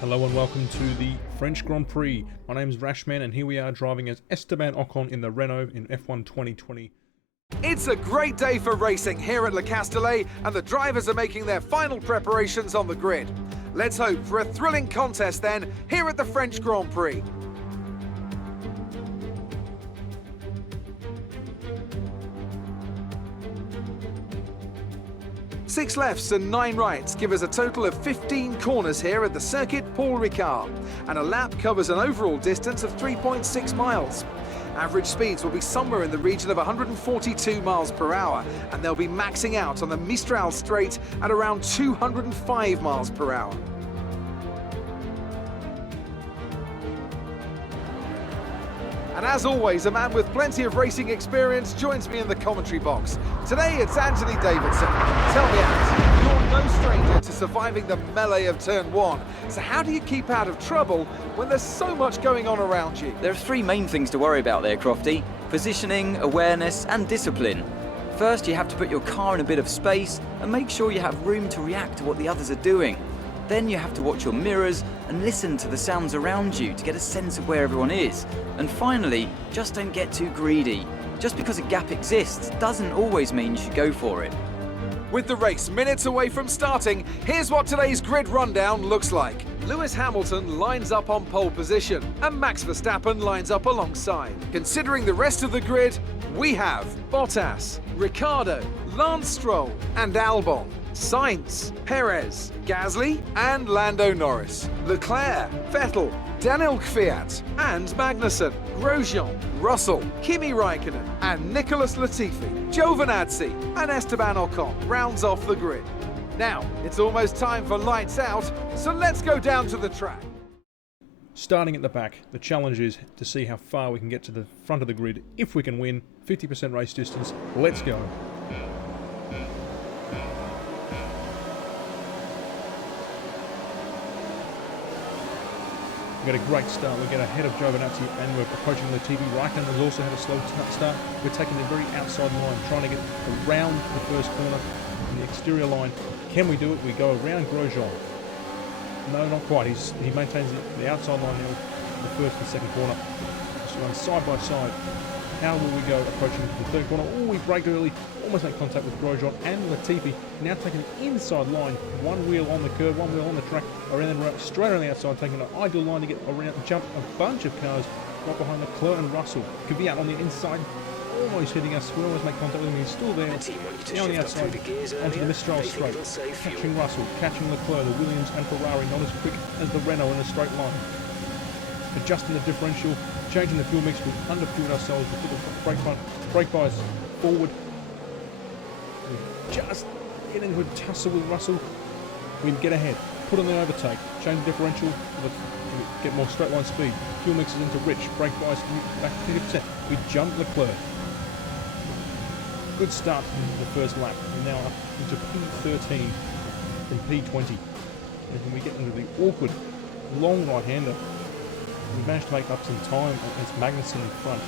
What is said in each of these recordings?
Hello and welcome to the French Grand Prix. My name is Rashman and here we are driving as Esteban Ocon in the Renault in F1 2020. It's a great day for racing here at Le Castellet, and the drivers are making their final preparations on the grid. Let's hope for a thrilling contest then here at the French Grand Prix. Six lefts and 9 rights give us a total of 15 corners here at the circuit Paul Ricard, and a lap covers an overall distance of 3.6 miles. Average speeds will be somewhere in the region of 142 miles per hour, and they'll be maxing out on the Mistral straight at around 205 miles per hour. And as always, a man with plenty of racing experience joins me in the commentary box. Today it's Anthony Davidson. Tell me, Ant, you're no stranger to surviving the melee of turn 1. So how do you keep out of trouble when there's so much going on around you? There are three main things to worry about there, Crofty: positioning, awareness and discipline. First, you have to put your car in a bit of space and make sure you have room to react to what the others are doing. Then you have to watch your mirrors and listen to the sounds around you to get a sense of where everyone is. And finally, just don't get too greedy. Just because a gap exists doesn't always mean you should go for it. With the race minutes away from starting, here's what today's grid rundown looks like. Lewis Hamilton lines up on pole position, and Max Verstappen lines up alongside. Considering the rest of the grid, we have Bottas, Ricciardo, Lance Stroll and Albon, Sainz, Perez, Gasly and Lando Norris, Leclerc, Vettel, Daniel Kvyat and Magnussen, Grosjean, Russell, Kimi Raikkonen and Nicholas Latifi, Giovinazzi and Esteban Ocon rounds off the grid. Now, it's almost time for lights out, so let's go down to the track. Starting at the back, the challenge is to see how far we can get to the front of the grid. If we can win 50% race distance, let's go. We get a great start. We get ahead of Giovinazzi and we're approaching Latifi. Raikkonen has also had a slow start. We're taking the very outside line, trying to get around the first corner on the exterior line. Can we do it? We go around Grosjean. No, not quite. He maintains the outside line now, the first and second corner. Just run side by side. How will we go approaching the third corner? Oh, we brake early, almost make contact with Grosjean and Latifi. Now taking the inside line, one wheel on the curve, one wheel on the track, around and straight around the outside, taking an ideal line to get around, jump a bunch of cars right behind Leclerc and Russell. Kvyat on the inside, almost hitting us. We almost make contact with him. He's still there. Now on the outside, onto the Mistral straight, catching Russell, catching Leclerc. The Williams and Ferrari not as quick as the Renault in a straight line. Adjusting the differential, changing the fuel mix. We've underfueled ourselves. We put the brake bias forward. We just get into a tussle with Russell. We get ahead, put on the overtake, change the differential, get more straight line speed. Fuel mix is into rich, brake bias back to 50%. We jump Leclerc. Good start in the first lap. We're now up into P13 from P20. And when we get into the awkward long right-hander, we managed to make up some time against Magnussen in front.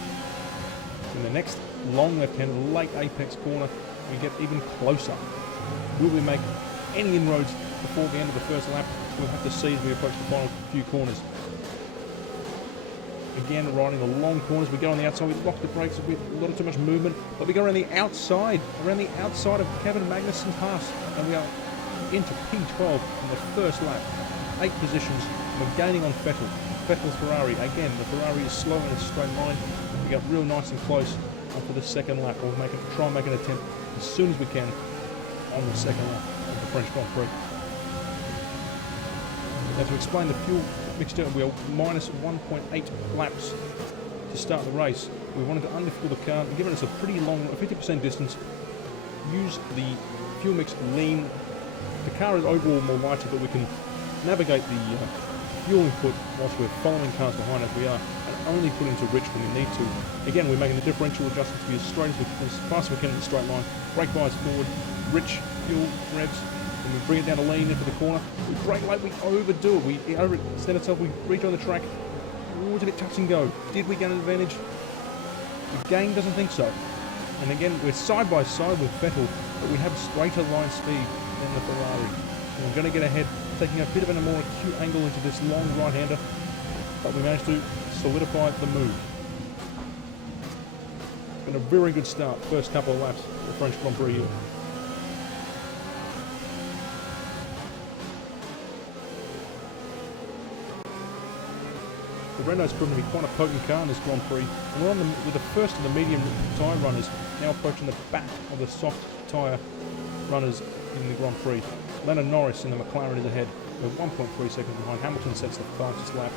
In the next long left-hander, late apex corner, we get even closer. Will we make any inroads before the end of the first lap? We'll have to see as we approach the final few corners. Again, riding the long corners, we go on the outside, we lock the brakes with a lot too much movement, but we go around the outside of Kevin Magnussen's pass, and we are into P12 in the first lap. 8 positions, we're gaining on Vettel. Vettel's Ferrari, again, the Ferrari is slow in a straight line. We get real nice and close for the second lap. We'll try and make an attempt as soon as we can on the second lap of the French Grand Prix. Now to explain the fuel mixture, we are minus 1.8 laps to start the race. We wanted to underfuel the car, given us a pretty long, 50% distance. Use the fuel mix lean. The car is overall more lighter, but we can navigate the fuel input whilst we're following cars behind as we are, and only put into rich when we need to. Again, we're making the differential adjustments to be as straight as fast as we can in the straight line. Brake bias forward, rich fuel revs, and we bring it down to lean into the corner. We brake late, we overdo it. We overextend ourselves, we rejoin the track. It was a bit touch and go. Did we get an advantage? The game doesn't think so. And again, we're side by side with Vettel, but we have straighter line speed than the Ferrari. And we're going to get ahead, taking a bit of a more acute angle into this long right-hander, but we managed to solidify the move. Been a very good start, first couple of laps of the French Grand Prix here. The Renault's proven to be quite a potent car in this Grand Prix, and we're on with the first of the medium tyre runners now approaching the back of the soft tyre runners in the Grand Prix. Lando Norris in the McLaren is ahead. We're 1.3 seconds behind. Hamilton sets the fastest lap.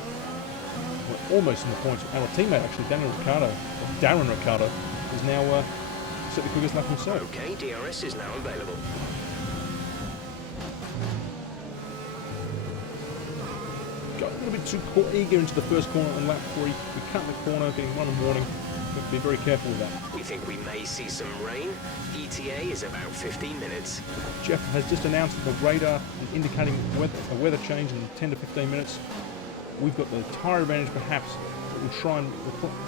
We're almost in the points. Our teammate actually, Darren Ricciardo, is now set the quickest lap himself. Okay, DRS is now available. Got a little bit too eager into the first corner on lap 3. We cut the corner, getting one warning. We have to be very careful with that. We think we may see some rain. ETA is about 15 minutes. Jeff has just announced the radar indicating a weather change in 10 to 15 minutes. We've got the tyre advantage perhaps, but we'll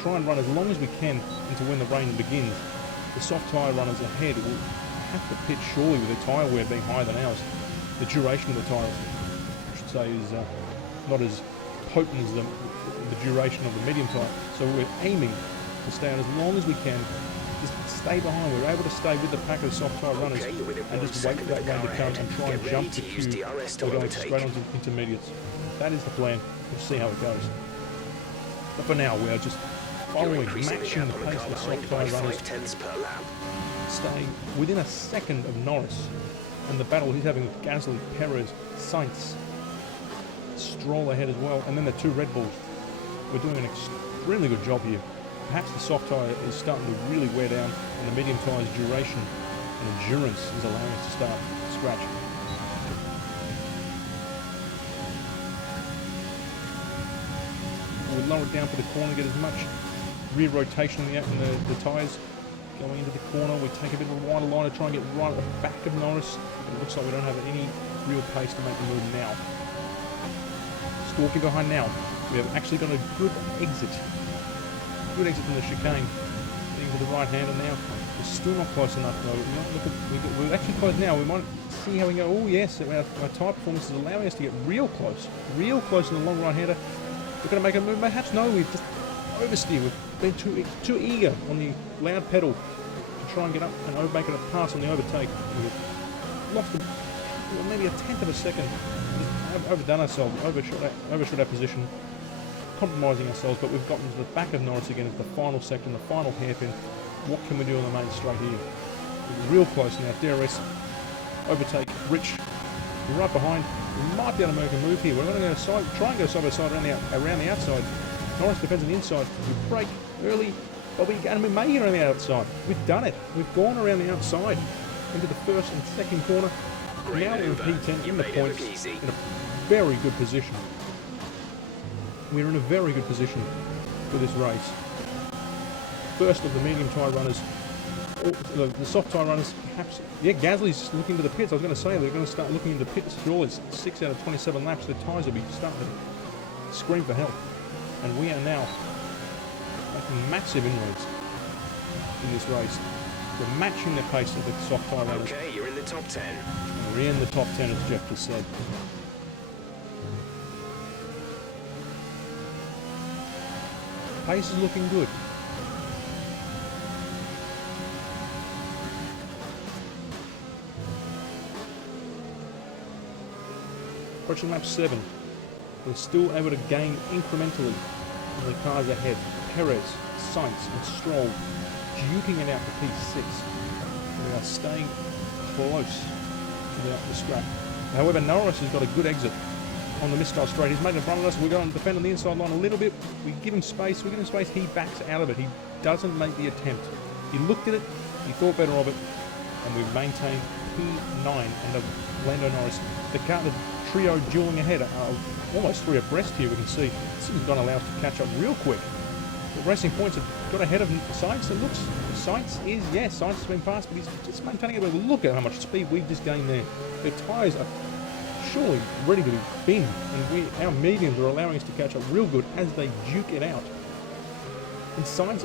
try and run as long as we can into when the rain begins. The soft tyre runners ahead will have to pit surely with their tyre wear being higher than ours. The duration of the tyre, I should say, is not as potent as the duration of the medium tyre. So we're aiming to stay out as long as we can. Just stay behind. We're able to stay with the pack of soft tyre runners and just wait for that rain to come and try and jump the queue. We're going straight on to intermediates. That is the plan. We'll see how it goes. But for now, we are just following, matching the pace of the soft tyre runners, staying within a second of Norris, and the battle he's having with Gasly, Perez, Sainz, Stroll ahead as well, and then the two Red Bulls. We're doing an extremely good job here. Perhaps the soft tyre is starting to really wear down, and the medium tyre's duration and endurance is allowing us to start scratch. We'll lower it down for the corner, get as much rear rotation in the tyres going into the corner. We take a bit of a wider line to try and get right at the back of Norris. But it looks like we don't have any real pace to make the move now. Stalking behind now. We have actually got a good exit. Good exit from the chicane. Getting to the right-hander now. We're still not close enough though. We're actually close now. We might see how we go. Oh yes, our tyre performance is allowing us to get real close. Real close in the long right-hander. We're going to make a move. Perhaps no, we've just oversteered. We've been too eager on the loud pedal to try and get up and make it a pass on the overtake. We've lost maybe a tenth of a second. We've overdone ourselves, overshot our position, compromising ourselves, but we've gotten to the back of Norris again at the final section, the final hairpin. What can we do on the main straight here? We're real close now. DRS, overtake, Rich, we're right behind. We might be able to make a move here. We're going to try and go side by side around the outside. Norris defends on the inside. We break early, but we may get around the outside. We've done it. We've gone around the outside into the first and second corner. Now we're in P10 in the points in a very good position. We're in a very good position for this race. First of the medium tyre runners, the soft tyre runners, perhaps. Yeah, Gasly's just looking to the pits. I was going to say they're going to start looking into pits. After all, it's 6 out of 27 laps. The tyres will be starting to scream for help. And we are now making massive inroads in this race. We're matching the pace of the soft tyre runners. Okay, you're in the top 10. And we're in the top 10, as Jeff just said. Pace is looking good. Approaching lap 7, we're still able to gain incrementally from the cars ahead. Perez, Sainz and Stroll duking it out for P6. We are staying close to the scrap. However, Norris has got a good exit on the mistile straight. He's making a front of us. We're going to defend on the inside line a little bit. We give him space. He backs out of it. He doesn't make the attempt. He looked at it. He thought better of it. And we've maintained P9 under Lando Norris. The trio dueling ahead, almost 3 abreast here. We can see this is going to allow us to catch up real quick. The Racing Points have got ahead of Sainz. It looks, Sainz has been fast, but he's just maintaining it. Look at how much speed we've just gained there. The tyres are surely ready to be binned, and our mediums are allowing us to catch up real good as they duke it out. And Sainz,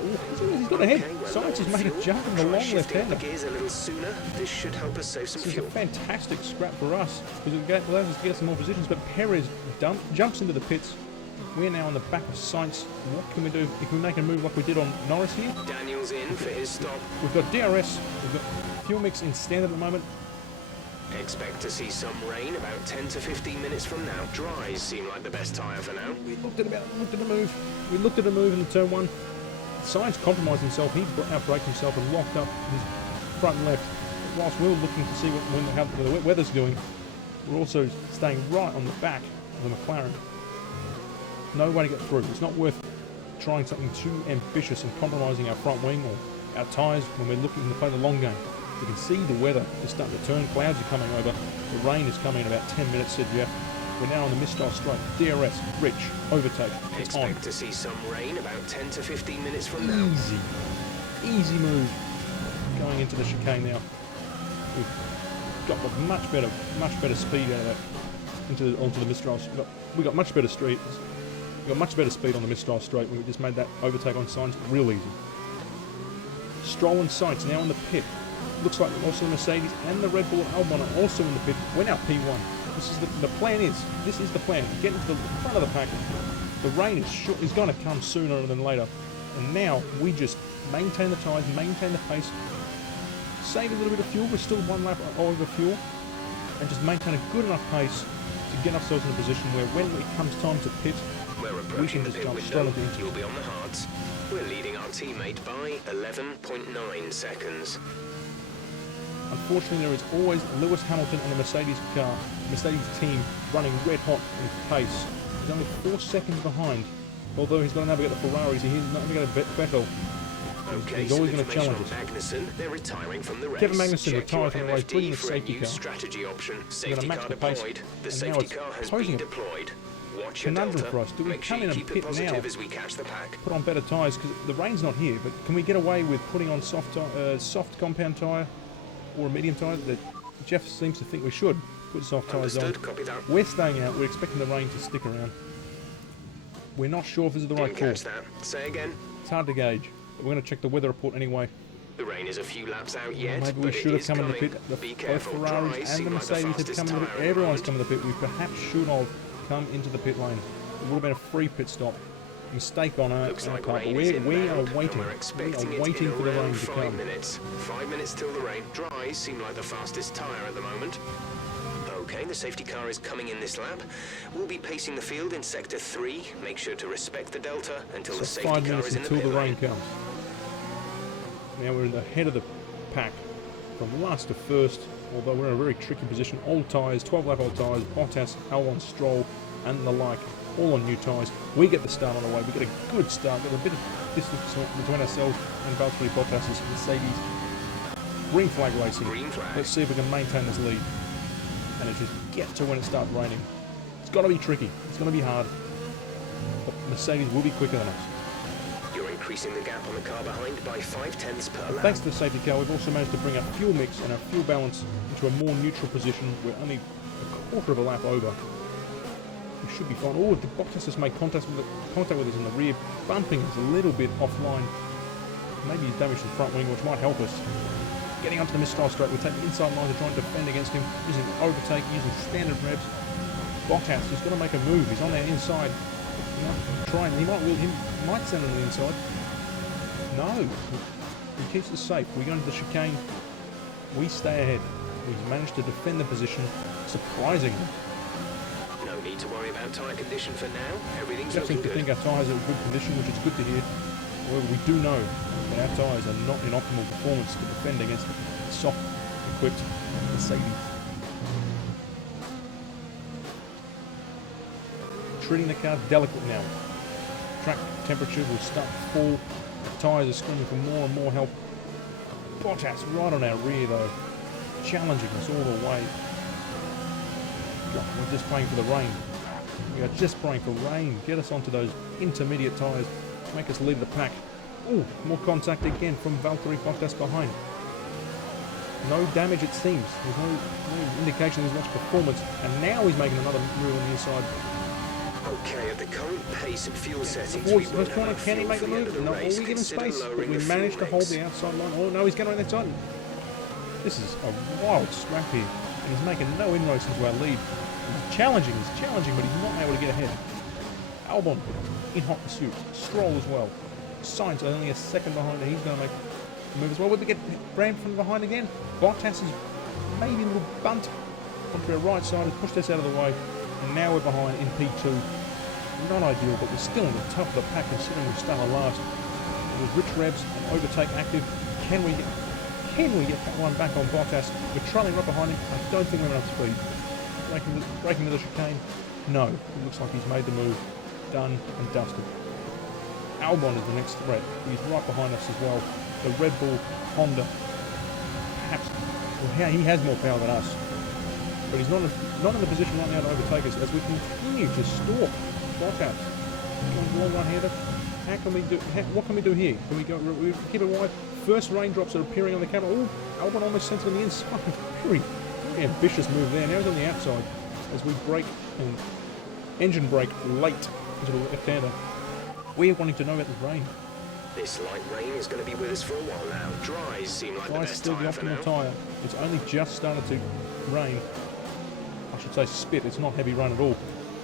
he's got ahead. Sainz has made a jump in the long left-hander. Gears a little sooner. This should help us save some This is a fuel. fantastic scrap for us because it allows us to get some more positions. But Perez jumps into the pits. We're now on the back of Sainz. What can we do? Can we make a move like we did on Norris here? Daniel's in for his stop. We've got DRS. We've got fuel mix in standard at the moment. Expect to see some rain about 10 to 15 minutes from now. Dries seem like the best tyre for now. We looked at a move. We looked at a move in the turn one. Sainz compromised himself. He outbraked himself and locked up his front and left. Whilst we were looking to see how the weather's doing, we're also staying right on the back of the McLaren. No way to get through. It's not worth trying something too ambitious and compromising our front wing or our tyres when we're looking to play the long game. You can see the weather is starting to turn. Clouds are coming over. The rain is coming in about 10 minutes, said Jeff. We're now on the mid-style straight. DRS, Rich, overtake. It's on. Expect to see some rain about 10 to 15 minutes from now. Easy move. Going into the chicane now. We've got much better speed out of that onto the mid-style. We got much better street. We got much better speed on the mid-style straight when we just made that overtake on Sainz real easy. Stroll and Sainz now in the pit. Looks like also the Mercedes and the Red Bull Albon are also in the pit. We're now P1. This is the plan this is the plan. Get into the front of the pack. The rain is going to come sooner than later. And now we just maintain the tyres, maintain the pace, save a little bit of fuel. We're still one lap over fuel. And just maintain a good enough pace to get ourselves in a position where when it comes time to pit, We're we approaching can the just pit jump straight window. into it. You'll be on the hards. We're leading our teammate by 11.9 seconds. Unfortunately, there is always Lewis Hamilton on the Mercedes car, Mercedes team running red hot in pace. He's only 4 seconds behind. Although he's got to navigate the Ferraris, he's not navigated Vettel. Okay, He's always some going to challenge us. information on Magnussen. They're retiring from the race. Kevin Magnussen Check retired from the your race, bringing the MFD for a safety new car. strategy option. We're going Safety to match car the pace. deployed. The And now safety it's car has posing been a deployed. Watch your conundrum delta. for us. Do we Make come sure in you and keep pit it positive now? as we catch the pack. Put on better tyres, because the rain's not here, but can we get away with putting on soft compound tyre or a medium tyre? That Jeff seems to think we should put soft tyres on. Understood. Copy that. We're staying out. We're expecting the rain to stick around. We're not sure if this is the right Didn't call. catch that. Say again. It's hard to gauge, but we're going to check the weather report anyway. The rain is a few laps out yet, Maybe we but should it have is come in the coming. pit. Be Both careful. Ferraris Dries and seem the like the Mercedes had fastest come into the tyre pit. at the Everyone's moment. come in the pit. We perhaps should have come into the pit lane. It would have been a free pit stop. Mistake on our Looks part, like but rain is we are inbound, waiting. and we're expecting We it are waiting in for the around rain to 5 come. minutes. 5 minutes till the rain. Dries seem like the fastest tyre at the moment. Okay, the safety car is coming in this lap. We'll be pacing the field in sector 3. Make sure to respect the delta until the So safety 5 car minutes is in the until pit the rain lane. comes. Now we're in the head of the pack from last to first, although we're in a very tricky position. Old tyres, 12 lap old tyres, Bottas, Albon, Stroll, and the like, all on new tyres. We get the start on the way. We get a good start. We've got a bit of distance between ourselves and Valtteri Bottas' Mercedes. Green flag racing. Green flag. Let's see if we can maintain this lead. And it just get to when it starts raining. It's got to be tricky. It's going to be hard. But Mercedes will be quicker than us. You're increasing the gap on the car behind by 0.5 per lap. Thanks to the safety car, we've also managed to bring our fuel mix and our fuel balance into a more neutral position. We're only a quarter of a lap over. We should be fine. Oh, the Bottas has made contact with us in the rear, bumping us a little bit offline. Maybe he's damaged the front wing, which might help us. Getting onto the mid-style straight, we'll take the inside line to try and defend against him, using overtake, using standard revs. Bottas is going to make a move. He's on our inside. Trying. He might send on the inside. No. He keeps us safe. We go into the chicane. We stay ahead. We've managed to defend the position, surprisingly. No need to worry about tyre condition for now. Everything's Just looking seem to good. think our tyres are in good condition, which is good to hear. However, we do know that our tyres are not in optimal performance to defend against the soft-equipped Mercedes. Treating the car delicately now. Track temperature will start to fall. The tyres are screaming for more and more help. Bottas right on our rear though, challenging us all the way. We're just praying for the rain. We are just praying for rain. Get us onto those intermediate tyres. Make us lead the pack. Oh, more contact again from Valtteri Bottas behind. No damage it seems. There's no indication there's much performance. And now he's making another move on the inside. Okay, at the current pace and fuel settings, Towards we the won't first corner, have can he fuel make the for the end move? of the No, race. we give him Consider space, but lowering we the managed to fuel hold rates. the outside line. Oh no, he's going around the outside. This is a wild scrap here, and he's making no inroads into our lead. He's challenging, but he's not able to get ahead. Albon in hot pursuit. Stroll as well. Sainz only a second behind, and he's going to make the move as well. We get rammed from behind again. Bottas is maybe a little bunt onto our right side, has pushed us out of the way, and now we're behind in P2. Not ideal, but we're still in the top of the pack considering we started last. With rich revs and overtake active, can we get that one back on Bottas? We're trailing right behind him. I don't think we have enough speed. Breaking to the chicane. No, it looks like he's made the move. Done and dusted. Albon is the next threat. He's right behind us as well. The Red Bull Honda. Perhaps he has more power than us. But he's not in the position right now to overtake us as we continue to stalk Bottas. Long right-hander. How can we do? What can we do here? Can we go? We keep it wide. First raindrops are appearing on the camera. Oh, Albon almost sent it on the inside. Very ambitious move there. Now he's on the outside as we brake and engine brake late into the left-hander. We're wanting to know about the rain. This light rain is going to be with us for a while now. Dries seem like the Dries best still the tyre for now. optimal tyre. It's only just started to rain. I should say spit. It's not heavy rain at all.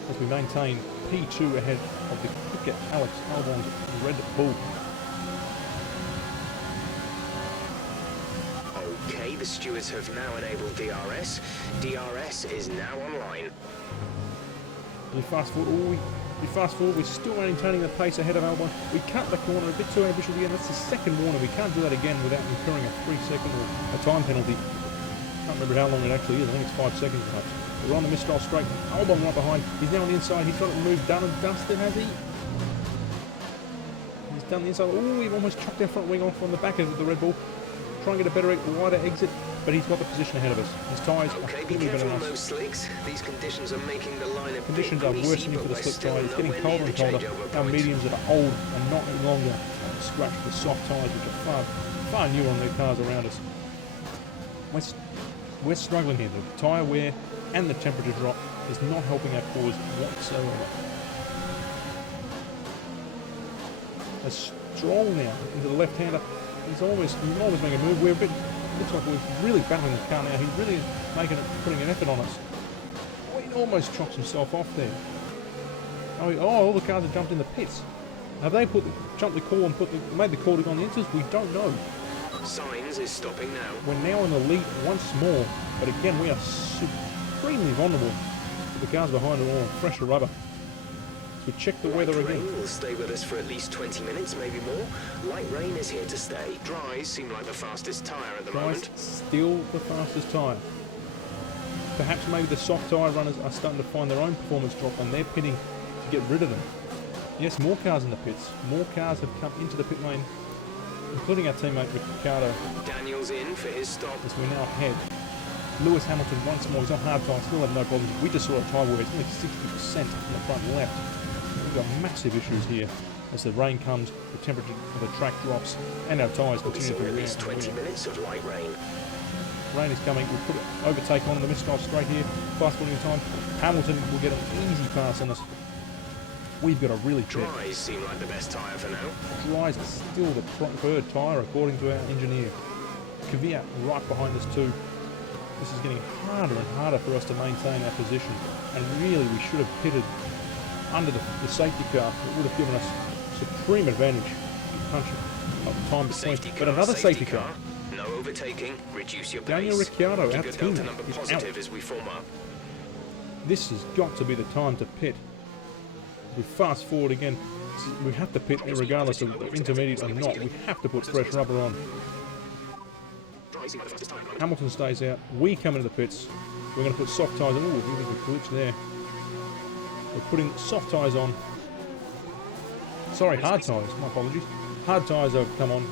As we maintain P2 ahead of the quicker Alex Albon's Red Bull. Okay, the stewards have now enabled DRS. DRS is now online. We fast forward. We're still maintaining the pace ahead of Albon. We cut the corner a bit too ambitious again. That's the second warning. We can't do that again without incurring a 3-second or a time penalty. Can't remember how long it actually is. I think it's 5 seconds perhaps. We're on the Mistral straight. Albon right behind. He's now on the inside. He's got it moved, done and dusted, has he? He's done the inside. Oh, we've almost chopped our front wing off on the back of the Red Bull. Try and get a better, wider exit, but he's got the position ahead of us. His tyres are Okay, be clearly better careful than on us. those slicks. These conditions are making the line a Conditions bit are greasy, worsening but for the we're slip still tyre. It's getting nowhere colder near and the colder. changeover Our point. mediums that are old and not any longer scratched with soft tyres, which are far newer on the cars around us. We're struggling here. The tyre wear and the temperature drop is not helping our cause whatsoever. A Stroll now into the left-hander. He's almost making a move. Looks like we're really battling the car now. He's really putting an effort on us. Oh, he almost chops himself off there. All the cars have jumped in the pits. Have they jumped the call and made the call to go on the inches? We don't know. Sainz is stopping now. We're now in the lead once more, but again we are supremely vulnerable. The cars behind are all on fresher rubber. So we check the weather Light again. rain will stay with us for at least 20 minutes, maybe more. Light rain is here to stay. Dries seem like the fastest tyre at the Dries moment. still the fastest tyre. Perhaps maybe the soft tyre runners are starting to find their own performance drop and they're pitting to get rid of them. Yes, more cars in the pits. More cars have come into the pit lane, including our teammate Ricciardo, Daniel's in for his stop. as we're now ahead. Lewis Hamilton once more. He's on hard tyre, still have no problems. We just saw a tyre wear. It's only 60% in the front left. We've got massive issues here. As the rain comes, the temperature of the track drops, and our tyres We'll be continue seeing to at wear. least 20 minutes of light rain. Rain is coming. We'll put an overtake on the Mistral straight here. Fast forwarding time. Hamilton will get an easy pass on us. We've got to really check. Dries seem like the best tyre for now. Dries is still the preferred tyre according to our engineer. Kvyat right behind us too. This is getting harder and harder for us to maintain our position. And really we should have pitted under the safety car. It would have given us supreme advantage in punching of time between. Safety car, But another safety car. No overtaking. Reduce your Daniel pace. Ricciardo, Keep our your delta teammate, number is positive out. as we form up. This has got to be the time to pit. We fast forward again. We have to pit regardless of intermediate or not. We have to put fresh rubber on. Hamilton stays out. We come into the pits. We're going to put soft tyres on. Ooh, there's a glitch there. We're putting soft tyres on. Sorry, hard tyres. My apologies. Hard tyres have come on.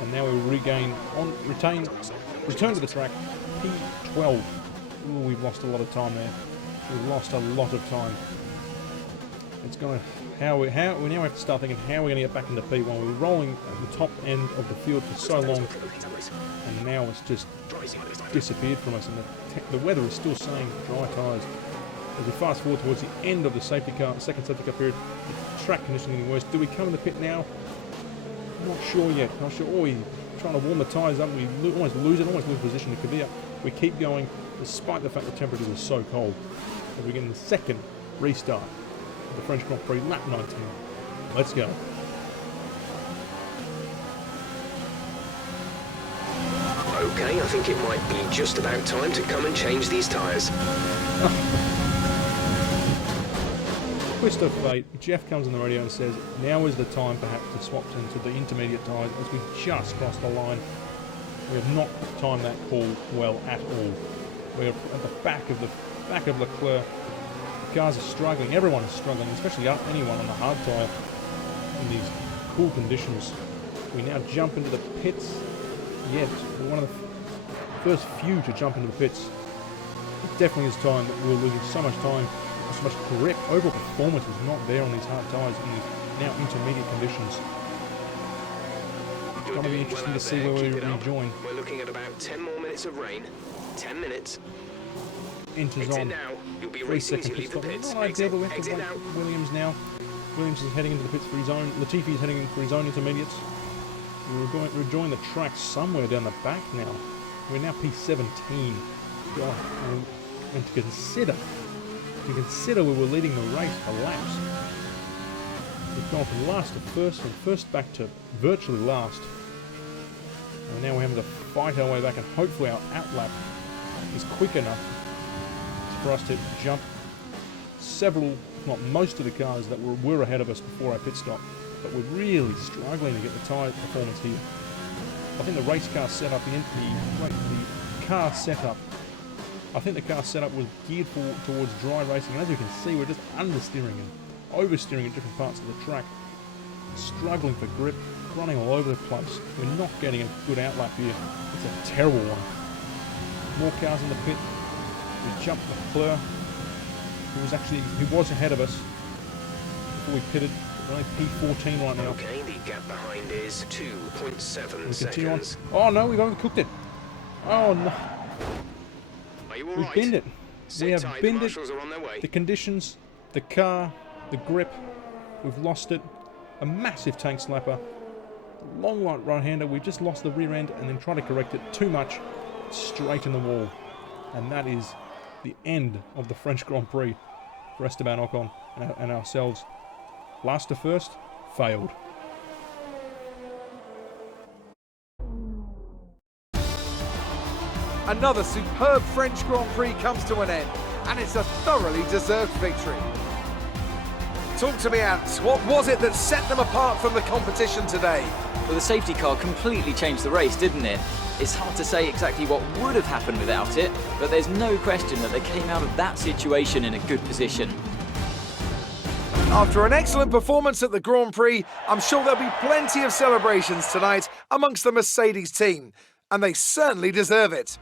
And now we return to the track. P12. Ooh, we've lost a lot of time there. We've lost a lot of time. It's going to we now have to start thinking how we're going to get back into P1. We were rolling at the top end of the field for so long, and now it's just disappeared from us. And the weather is still saying dry tyres. As we fast forward towards the end of the second safety car period, the track conditioning getting worse. Do we come in the pit now? I'm not sure yet. Not sure. Oh, we're trying to warm the tyres up. We almost lose position to Kvyat. We keep going despite the fact the temperature was so cold. As we get in the second restart of the French Grand Prix, lap 19. Let's go. Okay, I think it might be just about time to come and change these tyres. Twist of fate, Jeff comes on the radio and says, now is the time perhaps to swap into the intermediate tyres as we just crossed the line. We have not timed that call well at all. We're at the back of Leclerc. The cars are struggling, everyone is struggling, especially anyone on the hard tyre in these cool conditions. We now jump into the pits. Yet, we're one of the first few to jump into the pits. It definitely is time that we're losing so much time, so much grip. Overall performance is not there on these hard tyres in these now intermediate conditions. It's going to be interesting to see where we rejoin. We're looking at about 10 more minutes of rain. 10 minutes. Enters on. 3 second pit stop. Not ideal, but we have to wait for Williams now. Williams is heading into the pits for his own. Latifi is heading in for his own intermediates. We're rejoining the track somewhere down the back now. We're now P17. God, and to consider we were leading the race for laps. We've gone from last to first, and first back to virtually last. And now we're having to fight our way back, and hopefully our outlap is quick enough for us to jump several, if not most of the cars that were ahead of us before our pit stop. But we're really struggling to get the tyre performance here. I think the race car setup, the car setup, I think the car setup was geared towards dry racing. And as you can see, we're just understeering and oversteering at different parts of the track. Struggling for grip, running all over the place. We're not getting a good outlap here. It's a terrible one. More cars in the pit. We jumped Leclerc, who was ahead of us before we pitted. We're only P14 right now. Okay, the gap behind is 2.7 we seconds. Oh no, we've overcooked it. Oh no. Are you all We've right? binned it. We have Tight, binned the marshals are on their way. it. The conditions, the car, the grip, we've lost it. A massive tank slapper. Long right-hander, we just lost the rear end and then tried to correct it too much. Straight in the wall. And that is the end of the French Grand Prix for Esteban Ocon and ourselves. Last to first, failed. Another superb French Grand Prix comes to an end, and it's a thoroughly deserved victory. Talk to me, Ant. What was it that set them apart from the competition today? Well, the safety car completely changed the race, didn't it? It's hard to say exactly what would have happened without it, but there's no question that they came out of that situation in a good position. After an excellent performance at the Grand Prix, I'm sure there'll be plenty of celebrations tonight amongst the Mercedes team, and they certainly deserve it.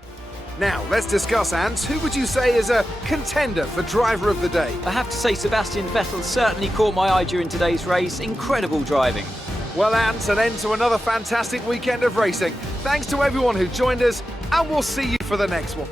Now, let's discuss, Ant. Who would you say is a contender for Driver of the Day? I have to say Sebastian Vettel certainly caught my eye during today's race. Incredible driving. Well, Ant, an end to another fantastic weekend of racing. Thanks to everyone who joined us, and we'll see you for the next one.